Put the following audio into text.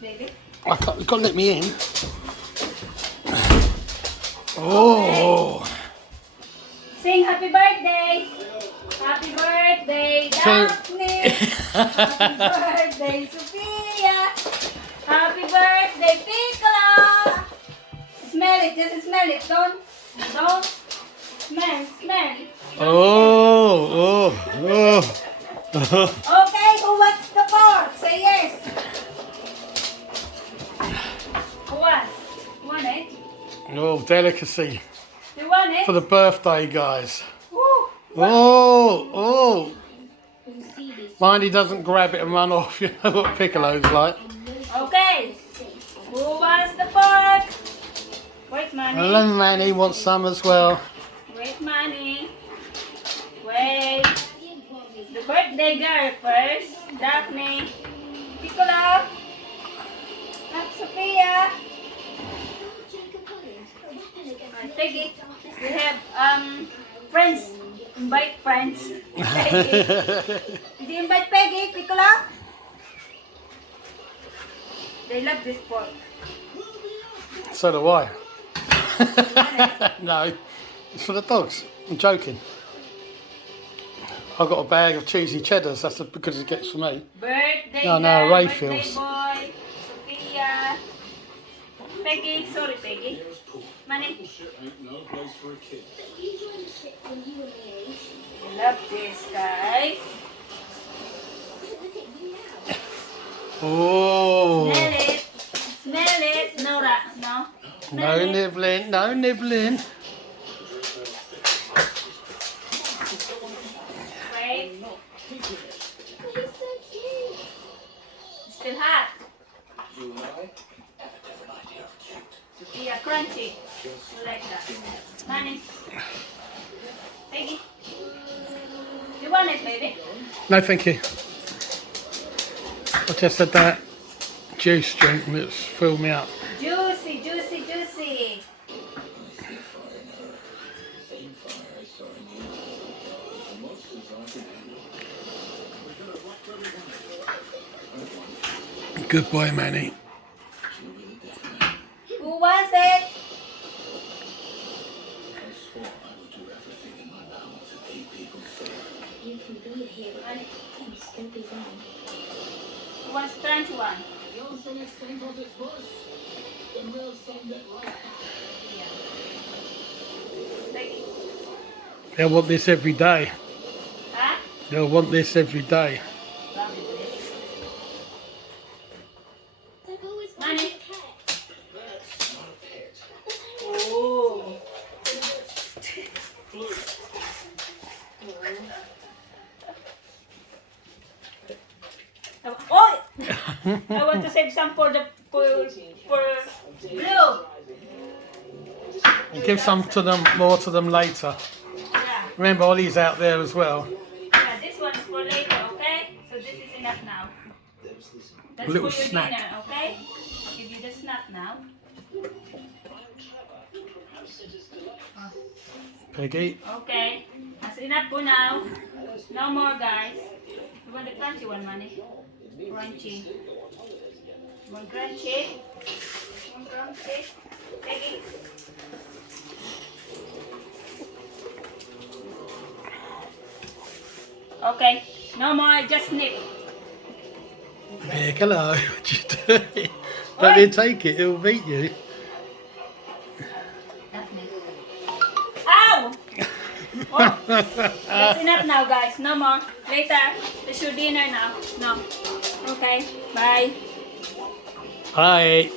baby. You can't let me in. Oh. Okay. Sing happy birthday. Happy birthday, Daphne. Happy birthday, Sophia. Happy birthday, Picollo. Smell it, just smell it. Don't smell. Oh. Okay, who wants the pork? Say yes. Who wants? You want it? Oh, delicacy You want it? for the birthday, guys. Woo. Oh. Mind he doesn't grab it and run off. You know what Piccolo's like. Okay. Who wants the pork? Wait, money. Hello, Manny wants some as well. Wait, money. Wait. The birthday girl first. Daphne. Piccolo. Sophia. Take it. We have friends. Invite friends. Did you invite Peggy, Piccolo? They love this pork. So do I. No, it's for the dogs. I'm joking. I've got a bag of cheesy cheddars. That's because it gets for me. Birthday No, girl, Ray birthday feels. boy, Sophia, Peggy, sorry Peggy, money. Love this, guys. Oh. Smell it, no. No nibbling, no nibbling. Wait. It's still hot. Sophia, crunchy. You like that. Money. Peggy. You want it, baby? No, thank you. I just had that juice drink and it's filled me up. Juicy. Good boy, Manny. Who wants it? Who wants crunchy one? They'll want this every day. Huh? They'll want this every day. Money. Oh. Oh! I want to save some for blue. And give some to them, more to them later. Yeah. Remember, Ollie's out there as well. Yeah, this one is for later, okay? So this is enough now. That's A little for your snack. dinner, okay? Give you the snack now. Peggy. Okay. That's enough for now. No more, guys. You want the crunchy one, money? Crunchy. You want crunchy? Want crunchy? Peggy. Okay. No more, just snip. Piccolo, what you doing? Don't you take it, it'll beat you. Daphne. Ow! Oh, that's enough now, guys. No more. Later. It's your dinner now. No. Okay. Bye. Bye.